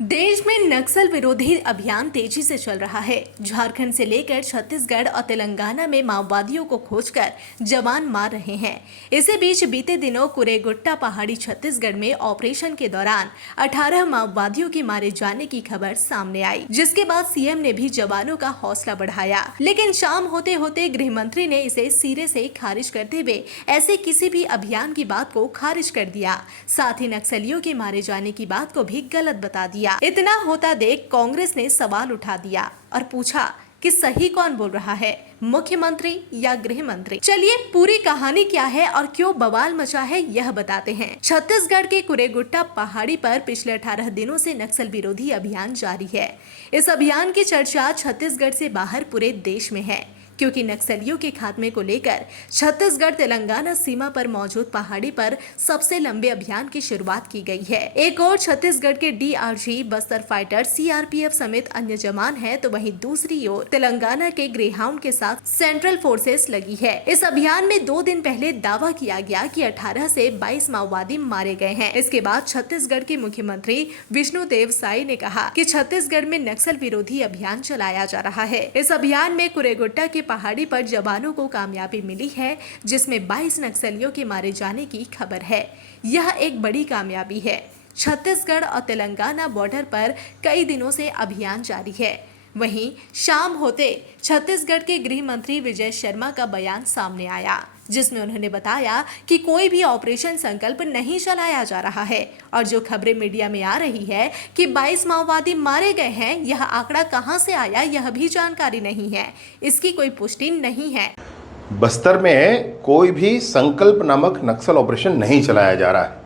देश में नक्सल विरोधी अभियान तेजी से चल रहा है। झारखंड से लेकर छत्तीसगढ़ और तेलंगाना में माओवादियों को खोजकर जवान मार रहे हैं। इसी बीच बीते दिनों कुरेगुट्टा पहाड़ी छत्तीसगढ़ में ऑपरेशन के दौरान 18 माओवादियों के मारे जाने की खबर सामने आई, जिसके बाद सीएम ने भी जवानों का हौसला बढ़ाया। लेकिन शाम होते होते गृह मंत्री ने इसे सिरे से खारिज करते हुए ऐसे किसी भी अभियान की बात को खारिज कर दिया। साथ ही नक्सलियों के मारे जाने की बात को भी गलत बता दिया। इतना होता देख कांग्रेस ने सवाल उठा दिया और पूछा कि सही कौन बोल रहा है, मुख्यमंत्री या गृह मंत्री। चलिए पूरी कहानी क्या है और क्यों बवाल मचा है यह बताते हैं। छत्तीसगढ़ के कुरेगुट्टा पहाड़ी पर पिछले 18 दिनों से नक्सल विरोधी अभियान जारी है। इस अभियान की चर्चा छत्तीसगढ़ से बाहर पूरे देश में है, क्योंकि नक्सलियों के खात्मे को लेकर छत्तीसगढ़ तेलंगाना सीमा पर मौजूद पहाड़ी पर सबसे लंबे अभियान की शुरुआत की गई है। एक और छत्तीसगढ़ के डीआरजी, बस्तर फाइटर, सीआरपीएफ समेत अन्य जवान हैं, तो वहीं दूसरी ओर तेलंगाना के ग्रेहाउंड के साथ सेंट्रल फोर्सेस लगी है। इस अभियान में 2 दिन पहले दावा किया गया कि 18 से 22 माओवादी मारे गए हैं। इसके बाद छत्तीसगढ़ के मुख्यमंत्री विष्णुदेव साय ने कहा कि छत्तीसगढ़ में नक्सल विरोधी अभियान चलाया जा रहा है। इस अभियान में कुरेगुट्टा के पहाड़ी पर जवानों को कामयाबी मिली है, जिसमें 22 नक्सलियों के मारे जाने की खबर है। यह एक बड़ी कामयाबी है। छत्तीसगढ़ और तेलंगाना बॉर्डर पर कई दिनों से अभियान जारी है। वहीं शाम होते छत्तीसगढ़ के गृह मंत्री विजय शर्मा का बयान सामने आया, जिसमें उन्होंने बताया कि कोई भी ऑपरेशन संकल्प नहीं चलाया जा रहा है और जो खबरें मीडिया में आ रही है कि 22 माओवादी मारे गए हैं, यह आंकड़ा कहां से आया यह भी जानकारी नहीं है। इसकी कोई पुष्टि नहीं है। बस्तर में कोई भी संकल्प नामक नक्सल ऑपरेशन नहीं चलाया जा रहा है।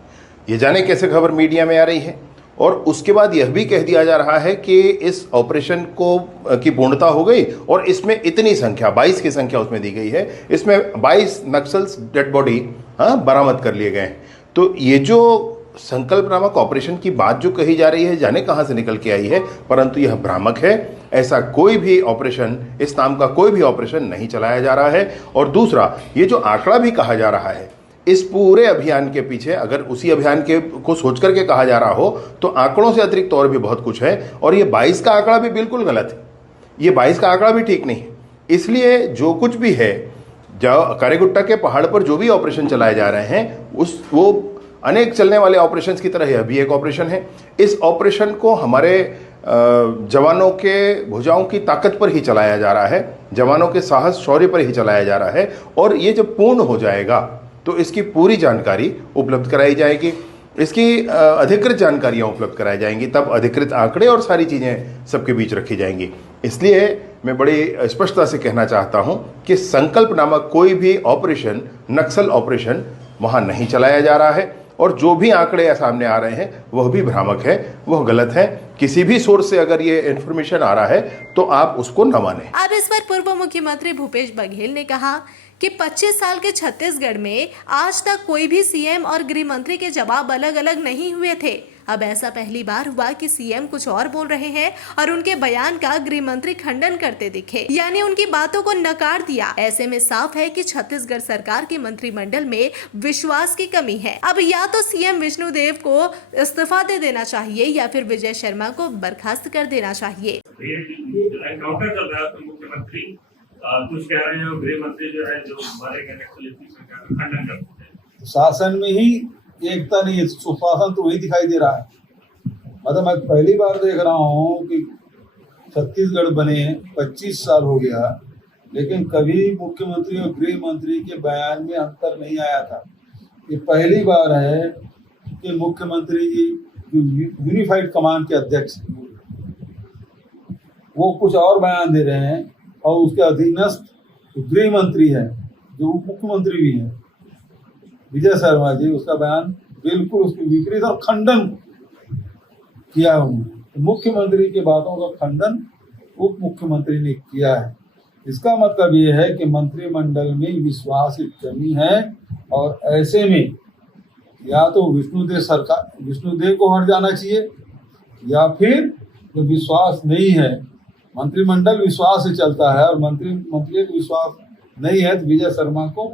ये जाने कैसे खबर मीडिया में आ रही है। और उसके बाद यह भी कह दिया जा रहा है कि इस ऑपरेशन की पूर्णता हो गई और इसमें इतनी संख्या 22 की संख्या उसमें दी गई है। इसमें 22 नक्सल्स डेड बॉडी बरामद कर लिए गए हैं। तो ये जो संकल्प नामक ऑपरेशन की बात जो कही जा रही है, जाने कहां से निकल के आई है, परंतु यह भ्रामक है। ऐसा कोई भी ऑपरेशन, इस नाम का कोई भी ऑपरेशन नहीं चलाया जा रहा है। और दूसरा, ये जो आंकड़ा भी कहा जा रहा है, इस पूरे अभियान के पीछे अगर उसी अभियान के को सोच करके कहा जा रहा हो तो आंकड़ों से अतिरिक्त और भी बहुत कुछ है। और ये 22 का आंकड़ा भी बिल्कुल गलत है। ये 22 का आंकड़ा भी ठीक नहीं है। इसलिए जो कुछ भी है, जो कुरेगुट्टा के पहाड़ पर जो भी ऑपरेशन चलाए जा रहे हैं, वो अनेक चलने वाले ऑपरेशन की तरह यह भी एक ऑपरेशन है। इस ऑपरेशन को हमारे जवानों के भुजाओं की ताकत पर ही चलाया जा रहा है, जवानों के साहस शौर्य पर ही चलाया जा रहा है। और ये जब पूर्ण हो जाएगा तो इसकी पूरी जानकारी उपलब्ध कराई जाएगी, इसकी अधिकृत जानकारियाँ उपलब्ध कराई जाएंगी, तब अधिकृत आंकड़े और सारी चीज़ें सबके बीच रखी जाएंगी। इसलिए मैं बड़ी स्पष्टता से कहना चाहता हूं कि संकल्प नामक कोई भी ऑपरेशन, नक्सल ऑपरेशन वहां नहीं चलाया जा रहा है। और जो भी आंकड़े सामने आ रहे हैं वह भी भ्रामक है, वह गलत है। किसी भी सोर्स से अगर ये इन्फॉर्मेशन आ रहा है तो आप उसको न माने। अब इस पर पूर्व मुख्यमंत्री भूपेश बघेल ने कहा कि 25 साल के छत्तीसगढ़ में आज तक कोई भी सीएम और गृह मंत्री के जवाब अलग अलग नहीं हुए थे। अब ऐसा पहली बार हुआ कि सीएम कुछ और बोल रहे हैं और उनके बयान का गृह मंत्री खंडन करते दिखे, यानी उनकी बातों को नकार दिया। ऐसे में साफ है कि छत्तीसगढ़ सरकार के मंत्रिमंडल में विश्वास की कमी है। अब या तो सीएम विष्णुदेव को इस्तीफा दे देना चाहिए या फिर विजय शर्मा को बर्खास्त कर देना चाहिए। मुख्यमंत्री कुछ कह रहे हैं और गृह मंत्री जो है जो मारे गए खंडन करते हैं। शासन में ही एकता नहीं है, सुशासन तो वही दिखाई दे रहा है। मतलब मैं पहली बार देख रहा हूँ कि छत्तीसगढ़ बने 25 साल हो गया, लेकिन कभी मुख्यमंत्री और गृह मंत्री के बयान में अंतर नहीं आया था। ये पहली बार है कि मुख्यमंत्री जी जो यूनिफाइड कमांड के अध्यक्ष वो कुछ और बयान दे रहे हैं और उसके अधीनस्थ गृह मंत्री है जो उप मुख्यमंत्री भी है विजय शर्मा जी, उसका बयान बिल्कुल उसके विपरीत और खंडन किया उन्होंने। मुख्यमंत्री की बातों का खंडन उप मुख्यमंत्री ने किया है। इसका मतलब ये है कि मंत्रिमंडल में विश्वास की कमी है और ऐसे में या तो विष्णुदेव को हट जाना चाहिए या फिर जो विश्वास नहीं है, मंत्रिमंडल विश्वास से चलता है और मंत्री को विश्वास नहीं है तो विजय शर्मा को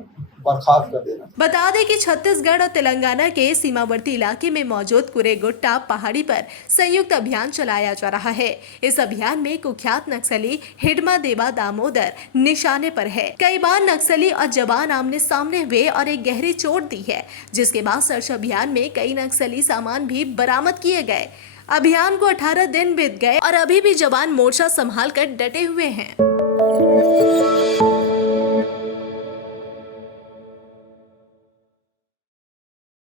बर्खास्त कर देना। बता दें कि छत्तीसगढ़ और तेलंगाना के सीमावर्ती इलाके में मौजूद कुरेगुट्टा पहाड़ी पर संयुक्त अभियान चलाया जा रहा है। इस अभियान में कुख्यात नक्सली हिडमा देवा दामोदर निशाने पर है। कई बार नक्सली और जवान आमने सामने हुए और एक गहरी चोट दी है, जिसके बाद सर्च अभियान में कई नक्सली सामान भी बरामद किए गए। अभियान को 18 दिन बीत गए और अभी भी जवान मोर्चा संभाल कर डटे हुए हैं।